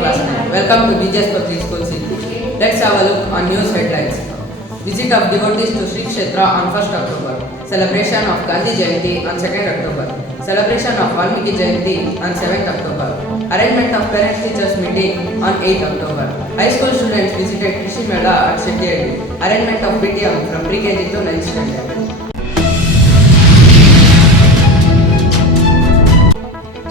class 9. Welcome to BJS Public School City. Let's have a look on news headlines. Visit of devotees to Sri Kshetra on 1st October. Celebration of Gandhi Jayanti on 2nd October. Celebration of Valmiki Jayanti on 7th October. Arrangement of parents teachers meeting on 8th October. High school students visited Krishi Mela at Shettihalli. Arrangement of PTM from pre-KG to 9th standard.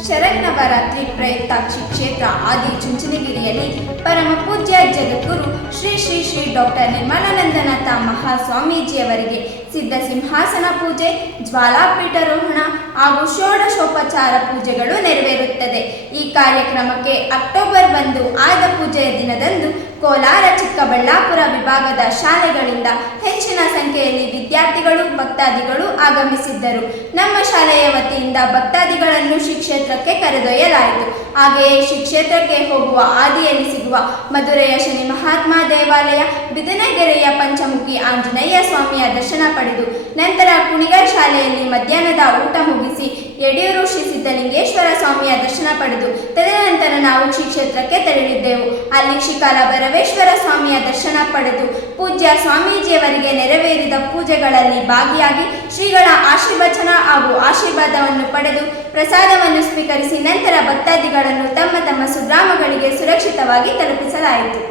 Sharannavaratri ಪ್ರಯುಕ್ತ ಶ್ರೀ ಕ್ಷೇತ್ರ ಆದಿ ಚುಂಚನಗಿರಿಯಲ್ಲಿ ಪರಮ ಪೂಜ್ಯ ಜಗದ್ಗುರು Shri Shri Shri doctor Nirmalanandanatha ಮಹಾಸ್ವಾಮೀಜಿಯವರಿಗೆ ಸಿದ್ಧ ಸಿಂಹಾಸನ ಪೂಜೆ, ಜ್ವಾಲಾಪೀಠಾರೋಹಣ ಹಾಗೂ ಷೋಡಶೋಪಚಾರ ಪೂಜೆಗಳು ನೆರವೇರುತ್ತದೆ. ಈ ಕಾರ್ಯಕ್ರಮಕ್ಕೆ ಅಕ್ಟೋಬರ್ 1 ಆಯುಧ ಪೂಜೆಯ ದಿನದಂದು ಕೋಲಾರ, ಚಿಕ್ಕಬಳ್ಳಾಪುರ ವಿಭಾಗದ ಶಾಲೆಗಳಿಂದ ಹೆಚ್ಚಿನ ಸಂಖ್ಯೆಯಲ್ಲಿ ವಿದ್ಯಾರ್ಥಿಗಳು, ಭಕ್ತಾದಿಗಳು ಆಗಮಿಸಿದ್ದರು. ನಮ್ಮ ಶಾಲೆಯ ವತಿಯಿಂದ ಭಕ್ತಾದಿಗಳನ್ನು ಶ್ರೀ ಕ್ಷೇತ್ರಕ್ಕೆ ಕರೆದೊಯ್ಯಲಾಯಿತು. ಹಾಗೆಯೇ ಶ್ರೀ ಕ್ಷೇತ್ರಕ್ಕೆ ಹೋಗುವ ಹಾದಿಯಲ್ಲಿ ಸಿಗುವ ಮಧುರೆಯ ಶನಿ ಮಹಾತ್ಮ ದೇವಾಲಯ, ಬಿದನಗೆರೆಯ ಪಂಚಮುಖಿ ಆಂಜನೇಯ ಸ್ವಾಮಿಯ ದರ್ಶನ ಪಡೆದು ನಂತರ ಕುಣಿಗಲ್ ಶಾಲೆಯಲ್ಲಿ ಮಧ್ಯಾಹ್ನದ ಊಟ ಮುಗಿಸಿ ಯಡಿಯೂರು ಶ್ರೀ ಸಿದ್ಧಲಿಂಗೇಶ್ವರ ಸ್ವಾಮಿಯ ದರ್ಶನ ಪಡೆದು ತದನಂತರ ನಾವು ಶ್ರೀ ಕ್ಷೇತ್ರಕ್ಕೆ ತೆರಳಿದ್ದೆವು. ಅಲ್ಲಿ ಶ್ರೀಕಾಲ ಭೈರವೇಶ್ವರ ಸ್ವಾಮಿಯ ದರ್ಶನ ಪಡೆದು ಪೂಜ್ಯ ಸ್ವಾಮೀಜಿಯವರಿಗೆ ನೆರವೇರಿದ ಪೂಜೆಗಳಲ್ಲಿ ಭಾಗಿಯಾಗಿ ಶ್ರೀಗಳ ಆಶೀರ್ವಚನ ಹಾಗೂ ಆಶೀರ್ವಾದವನ್ನು ಪಡೆದು ಪ್ರಸಾದವನ್ನು ಸ್ವೀಕರಿಸಿ ನಂತರ ಭಕ್ತಾದಿಗಳನ್ನು ತಮ್ಮ ತಮ್ಮ ಸ್ವಗ್ರಾಮಗಳಿಗೆ ಸುರಕ್ಷಿತವಾಗಿ ತಲುಪಿಸಲಾಯಿತು.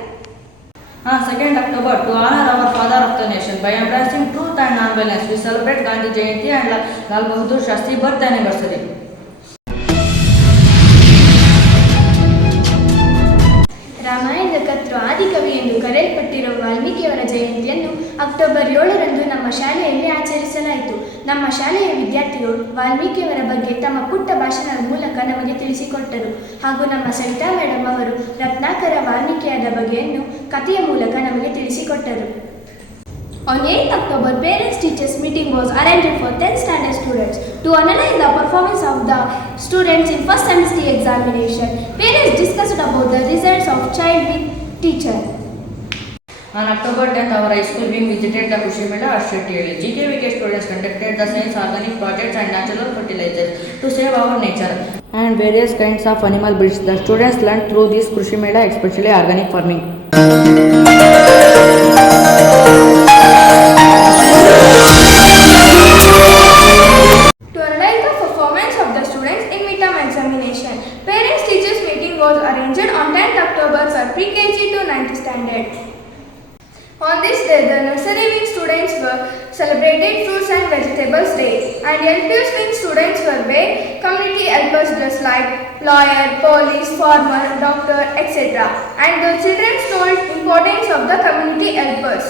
On 2nd October, to honor our father of the nation by embracing truth and non-violence, we celebrate Gandhi Jayanti and Lal Bahadur Shastri birth anniversary. ರಾಮಾಯಣದ ಕರ್ತೃ ಆದಿಕವಿ ಎಂದು ಕರೆಯಲ್ಪಟ್ಟಿರುವ ವಾಲ್ಮೀಕಿಯವರ ಜಯಂತಿಯನ್ನು ಅಕ್ಟೋಬರ್ 7ರಂದು ನಮ್ಮ ಶಾಲೆಯಲ್ಲಿ ಆಚರಿಸಲಾಯಿತು. ನಮ್ಮ ಶಾಲೆಯ ವಿದ್ಯಾರ್ಥಿಗಳು ವಾಲ್ಮೀಕಿಯವರ ಬಗ್ಗೆ ತಮ್ಮ ಪುಟ್ಟ ಭಾಷಣದ ಮೂಲಕ ನಮಗೆ ತಿಳಿಸಿಕೊಟ್ಟರು ಹಾಗೂ ನಮ್ಮ ಸವಿತಾ ಮೇಡಮ್ ಅವರು ರತ್ನಾಕರ ವಾಲ್ಮೀಕಿಯಾದ ಬಗೆಯನ್ನು ಕಥೆಯ ಮೂಲಕ ನಮಗೆ ತಿಳಿಸಿಕೊಟ್ಟರು. On 8th October, parents-teachers meeting was arranged for 10th standard students to analyze the performance of the students in first semester examination. Parents discussed about the results of child with teacher. On October 10th, our high school wing visited the Krishi Mela at Shettihalli. GKVK students conducted the science organic projects and natural fertilizers to save our nature and various kinds of animal breeds. The students learned through this Krishi Mela, especially organic farming. To analyze the performance of the students in midterm examination, parents-teachers meeting was arranged on 10th October for pre-KG to 9th standard. On this day, the nursery wing students were celebrated Fruits and Vegetables Day, and LPS wing students were made community helpers just like lawyer, police, farmer, doctor, etc. And the children told importance of the community helpers.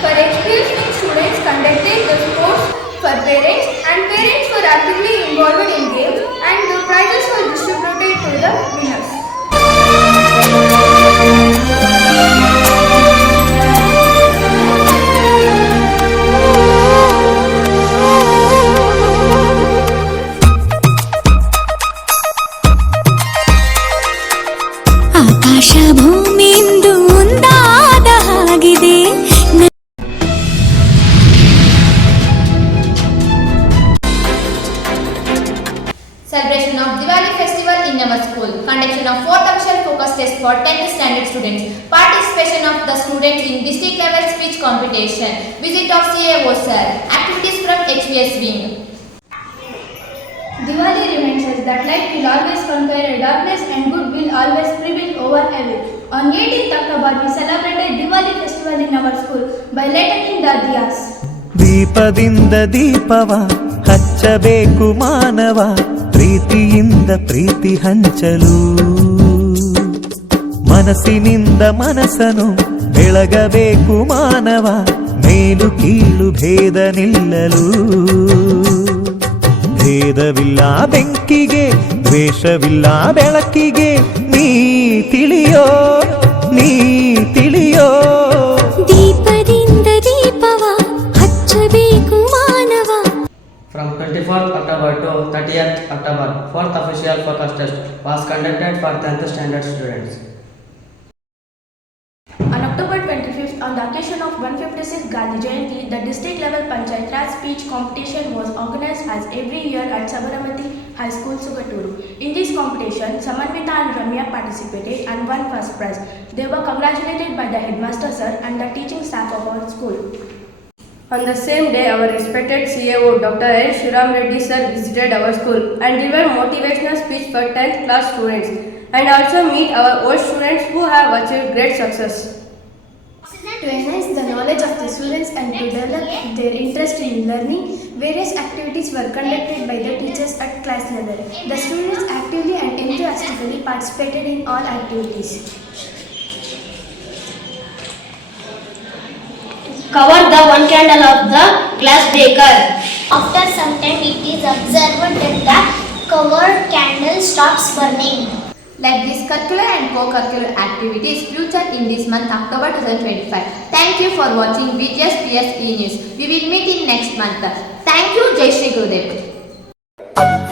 For HPS wing students conducted the sports for parents, and parents were actively involved in games, and the prizes were distributed to the winners. ಆಕಾಶ ಭೂಮಿಯಿಂದ ಒಂದಾದ ಹಾಗಿದೆ. Celebration of Diwali festival in our school. Conduction of 4th official focus test for 10th standard students. Participation of the students in district level speech competition. Visit of CAO sir. Activities from HVS wing. Diwali reminds us that light will always conquer darkness and good will always prevail over evil. On 18th October, we celebrated Diwali festival in our school by lighting the diyas. ದೀಪದಿಂದ ದೀಪವ ಹಚ್ಚಬೇಕು ಮಾನವ, ಪ್ರೀತಿಯಿಂದ ಪ್ರೀತಿ ಹಂಚಲು, ಮನಸ್ಸಿನಿಂದ ಮನಸ್ಸನು ಬೆಳಗಬೇಕು ಮಾನವ, ಮೇಲು ಕೀಳು ಭೇದ ನಿಲ್ಲಲು. ಭೇದವಿಲ್ಲ ಬೆಂಕಿಗೆ, ದ್ವೇಷವಿಲ್ಲ ಬೆಳಕಿಗೆ, ನೀ ತಿಳಿಯೋ ನೀ ತಿಳಿಯೋ. ದೀಪದಿಂದ ದೀಪವ ಹಚ್ಚಬೇಕು ಮಾನವ. From 24th October to 30th October, 4th official focus test was conducted for 10th standard students. On October 25th, on On the occasion of 156th Gandhi Jayanti, the district level Panchayat Raj speech competition was organized as every year at Sabaramati High School, Sugaturu. In this competition, Samanvita and Ramya participated and won first prize. They were congratulated by the headmaster sir and the teaching staff of our school. On the same day, our respected CAO Dr. N. Shiram Reddy sir visited our school and delivered motivational speech for 10th class students and also meet our old students who have achieved great success. To enhance the knowledge of the students and to develop their interest in learning, various activities were conducted by the teachers at class level. The students actively and enthusiastically participated in all activities. Cover the one candle of the glass breaker. After some time, it is observed that the covered candle stops burning. Like these curricular and co-curricular activities featured in this month October 2025. Thank you for watching VGS PS E News. We will meet in next month. Thank you, Jai Shri Gurudev.